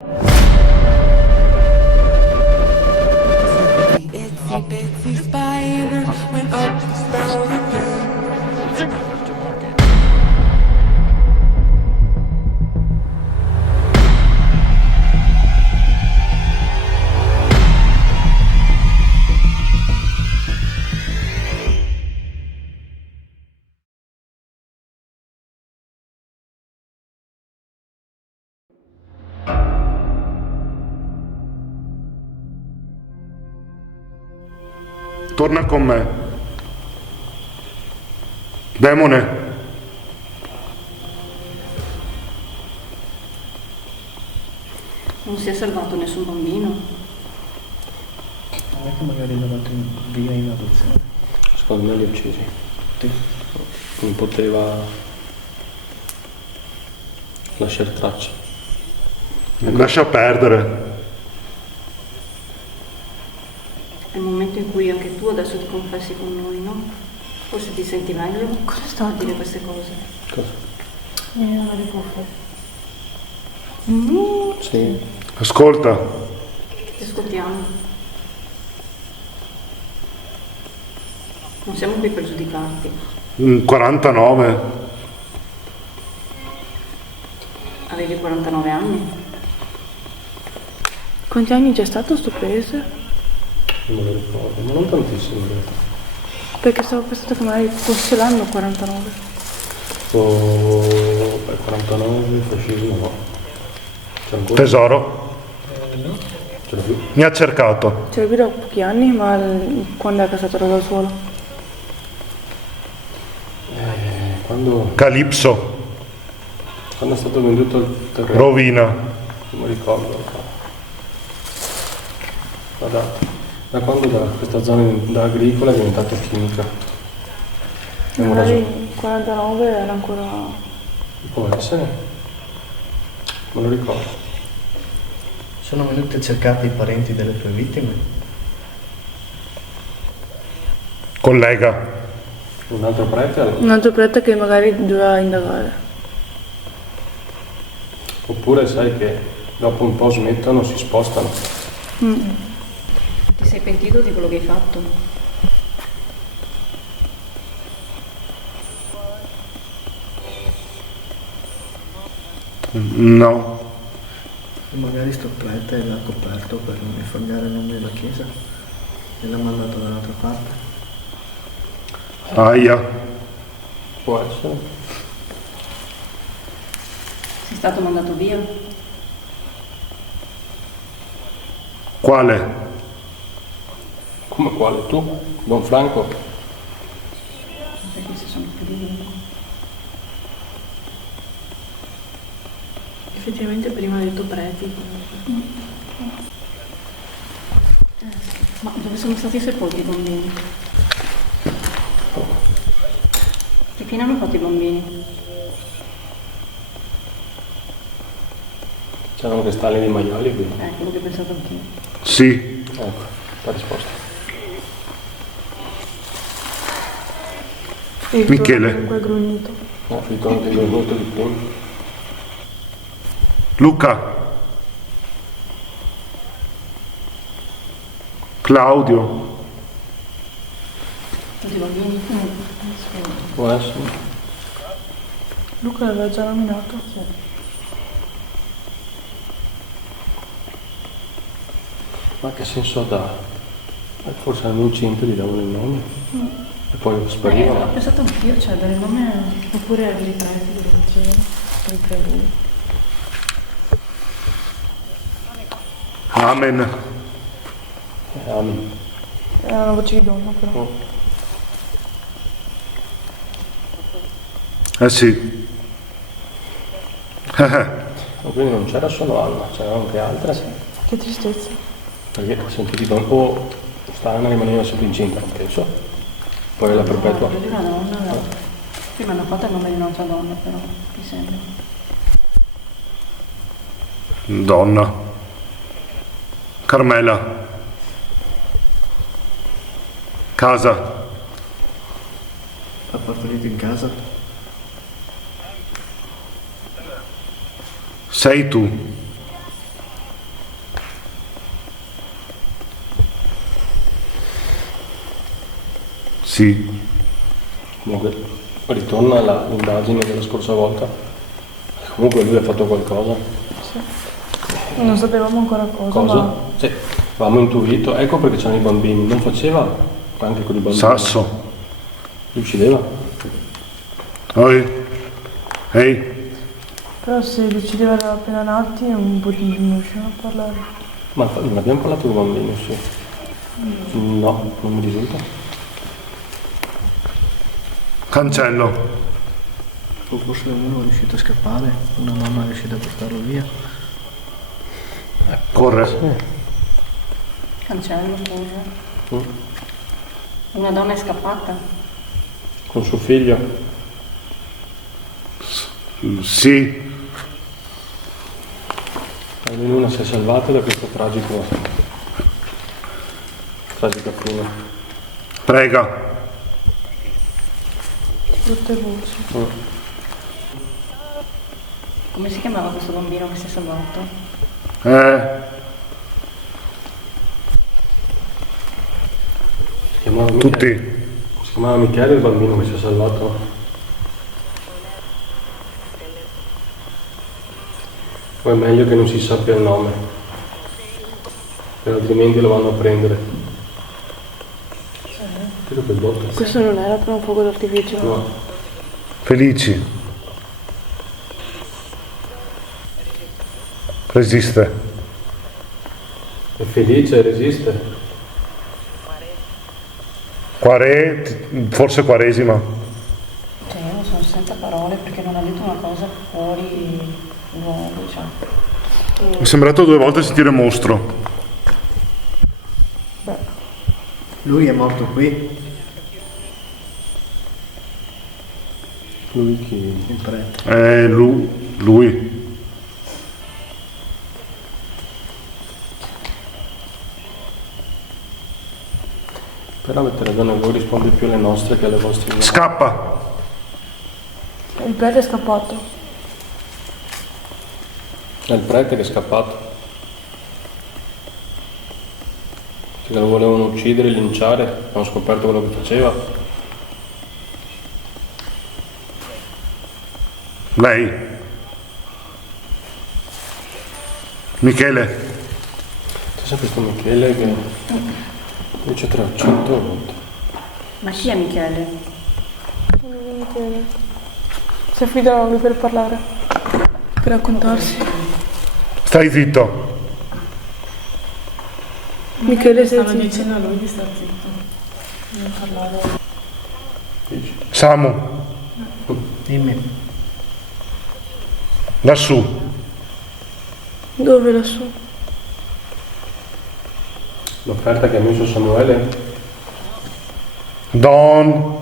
Itsy bitsy spider went up the spout again. Torna con me. Demone. Non si è salvato nessun bambino. Non è che magari l'ha dato via in adozione. Secondo me li ha uccisi. Sì. Non poteva lasciare tracce. Lascia perdere. È il momento in cui anche tu adesso ti confessi con noi, no? Forse ti senti meglio? Cosa sta a dire queste cose? Cosa? Non le cuffie. Sì. Ascolta. Ti ascoltiamo. Non siamo qui per giudicarti. 49. Avevi 49 anni. Quanti anni c'è stato sto paese? Non me lo ricordo, ma non tantissimo in realtà. Perché stavo pensando che magari fosse l'anno 49. Oh, 49, fascismo no. C'è ancora? Tesoro. Ce l'ho più? Mi ha cercato. Ce l'ho da pochi anni, ma quando è casato da solo? Quando Calipso. è stato venduto il terreno? Rovina. Non mi ricordo. Da quando questa zona da agricola è diventata chimica? Abbiamo Magari ragione. il 49 era ancora... Può essere? Me lo ricordo. Sono venuti a cercare i parenti delle tue vittime? Collega. Un altro prete allora? Un altro prete che magari doveva indagare. Oppure sai che dopo un po' smettono, si spostano. Ti sei pentito di quello che hai fatto? No. E magari sto prete l'ha coperto per non infangare il nome della chiesa e l'ha mandato da un'altra parte. Aia. Può essere. Sei stato mandato via? Quale? Come quale? Tu? Don Franco? Perché si sono più di uno. Effettivamente prima ha detto preti. Ma dove sono stati sepolti i bambini? Che fine hanno fatto i bambini? C'erano che stalli di maiali qui. Quello che pensavo anch'io. Sì. Ecco, la risposta. E il Michele. comunque grugnito. No, ritorno che è venuto di prima. Luca. Claudio. Tutti i bambini? Può essere. Luca l'aveva già nominato. Ma che senso dà? Forse erano incinte, gli davano il nome. E poi sparivano. Ho pensato anch'io, cioè dare il nome Oppure agli preti lo dicevano. I preti. Amen. Amen. Era una voce di donna però. Eh sì. Quindi non c'era solo Anna, c'erano anche altre. Che tristezza. Perché ho sentito o Stana rimaneva sempre incinta, non penso. Poi la perpetua. di una donna, no. Prima hanno fatto il nome di un'altra donna, però, mi sembra. Donna. Carmela. Casa. Ha partorito in casa? Sei tu. Sì. Comunque ritorna l'indagine della scorsa volta. Comunque lui ha fatto qualcosa. Non sapevamo ancora cosa, ma Sì, avevamo intuito, ecco perché c'erano i bambini, non faceva anche con i bambini. Sasso. Li uccideva. Oi. Ehi. però se decideva erano appena nati non riuscivano a parlare. Ma non abbiamo parlato con i bambini, sì. No, non mi risulta. Cancello. O forse uno è riuscito a scappare, una mamma è riuscita a portarlo via. Corre. Cancello, scusa. Mm. Una donna è scappata. Con suo figlio. Sì. Almeno una si è salvata da questa tragica fine. Prega. Brutte voci. Come si chiamava questo bambino che si è salvato? Si chiamava Michele. Tutti. Si chiamava Michele il bambino che si è salvato. O è meglio che non si sappia il nome, perché altrimenti lo vanno a prendere. Credo che botta. Questo non era per un fuoco d'artificio. No. Felici. Resiste. È felice, resiste. Forse Quaresima. Cioè, io sono senza parole perché non ha detto una cosa fuori luogo, cioè. Mi è sembrato 2 volte sentire mostro. Lui è morto qui, Lui chi? il prete. Lui. Però avete ragione, voi risponde più alle nostre che alle vostre. Scappa. Il prete è scappato. È il prete che è scappato. Che lo volevano uccidere, linciare, hanno scoperto quello che faceva. Lei. Michele. C'è sempre questo Michele che dice 300 volte. Ma chi è Michele? Si affidano a lui per parlare, per raccontarsi. Stai zitto. Michele sei Stavo zitto. dicendo a lui di star zitto. Non parlare. Samu. Dimmi, Lassù. Dove lassù? L'offerta che ha messo Samuele, Don.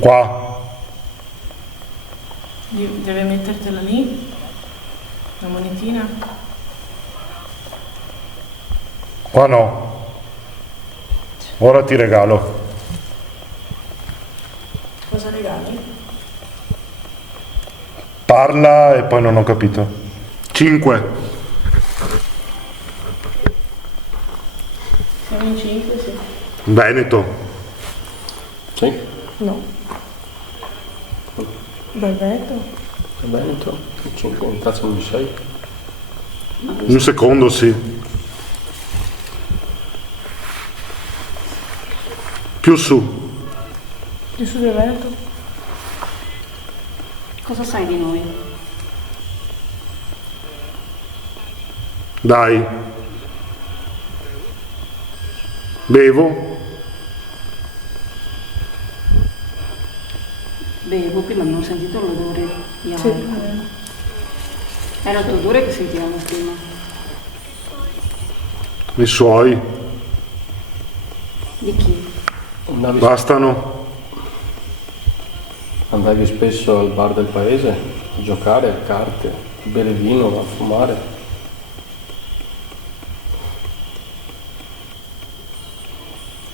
Qua. Deve mettertela lì? La monetina? Qua no. Ora ti regalo. Cosa regali? Parla e poi non ho capito. 5. Siamo in 5, sì. Veneto. sì, No. Bel Veneto. è Veneto, 5, in tazza non 6. Un secondo, sì. Più su. Di su del Veneto. Cosa sai di noi? Dai. Bevo. Bevo, prima abbiamo sentito l'odore di Sì. alcol. Era il tuo odore che sentivamo prima. I suoi. Di chi? Bastano. Andavi spesso al bar del paese a giocare a carte, a bere vino, a fumare.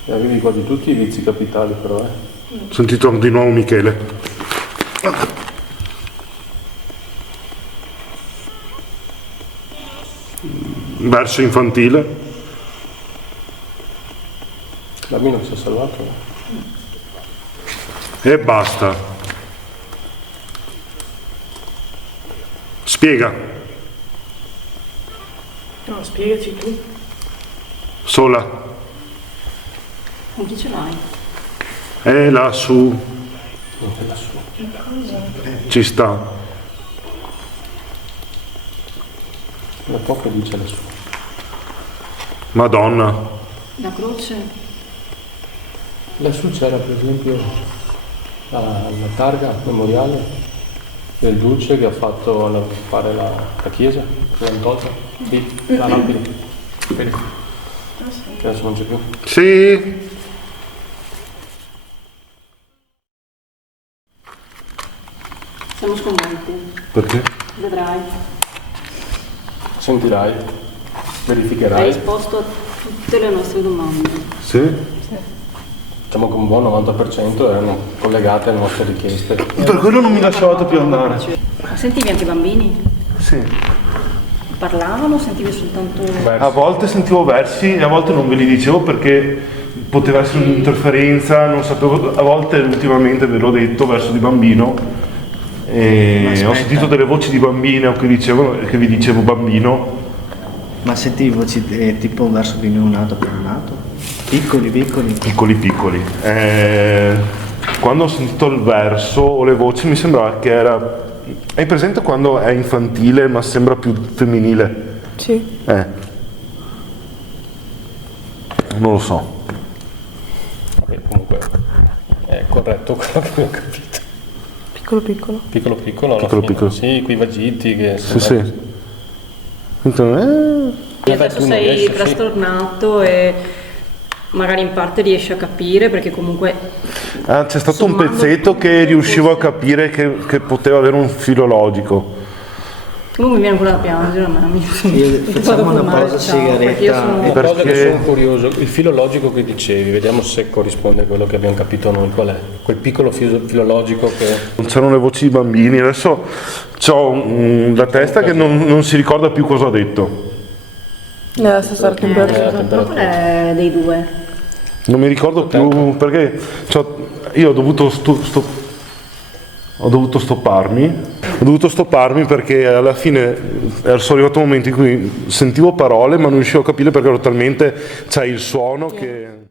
E avevi quasi tutti i vizi capitali però, Ho sentito di nuovo Michele. verso infantile. Il bambino si è salvato. E basta. Spiega, No, spiegaci tu. sola. Con chi ce l'hai? È lassù, Non è lassù. ci sta. Da poco dice lassù. Madonna. La croce? Lassù c'era per esempio la targa memoriale del Duce che ha fatto fare la chiesa, che l'hanno tolta. Lì, la lapide. Vedi? Che adesso non c'è più. Sì. Siamo sconvolti. Perché? Vedrai. Sentirai, Hai verificherai. risposto a tutte le nostre domande. Sì. Diciamo che un buon 90% erano collegate alle nostre richieste. Per quello non mi lasciavate più andare. Ma sentivi anche i bambini? Sì. Parlavano o sentivi soltanto... A volte sentivo versi e a volte non ve li dicevo perché poteva essere un'interferenza, non sapevo, a volte ultimamente ve l'ho detto verso di bambino e ho sentito delle voci di bambine che dicevano, che vi dicevo bambino. Ma sentivi voci tipo verso di neonato per nato? Piccoli, piccoli? Piccoli piccoli. Quando ho sentito il verso o le voci mi sembrava che era... Hai presente quando è infantile ma sembra più femminile? Sì. Non lo so. Vabbè, comunque è corretto quello che ho capito. Piccolo piccolo. Piccolo piccolo, alla Piccolo fine. piccolo. Sì, quei vagiti che... Sì, sì. Adesso tu non sei riesci, sì. trastornato e magari in parte riesci a capire perché comunque... C'è stato un sommando pezzetto tutto, che riuscivo a forse- capire che poteva avere un filo logico. Comunque mi viene ancora da piangere a me. Facciamo una pausa perché io sono... Una cosa che Perché- sono curioso, il filo logico che dicevi, vediamo se corrisponde a quello che abbiamo capito noi, qual è? Quel piccolo filo logico che... Non c'erano le voci di bambini, adesso ho la testa che non si ricorda più cosa ho detto. Nella stessa temperatura. Qual è dei due? Non mi ricordo più perché io ho dovuto stopparmi perché alla fine sono arrivato un momento in cui sentivo parole ma non riuscivo a capire perché ero talmente, c'è il suono che...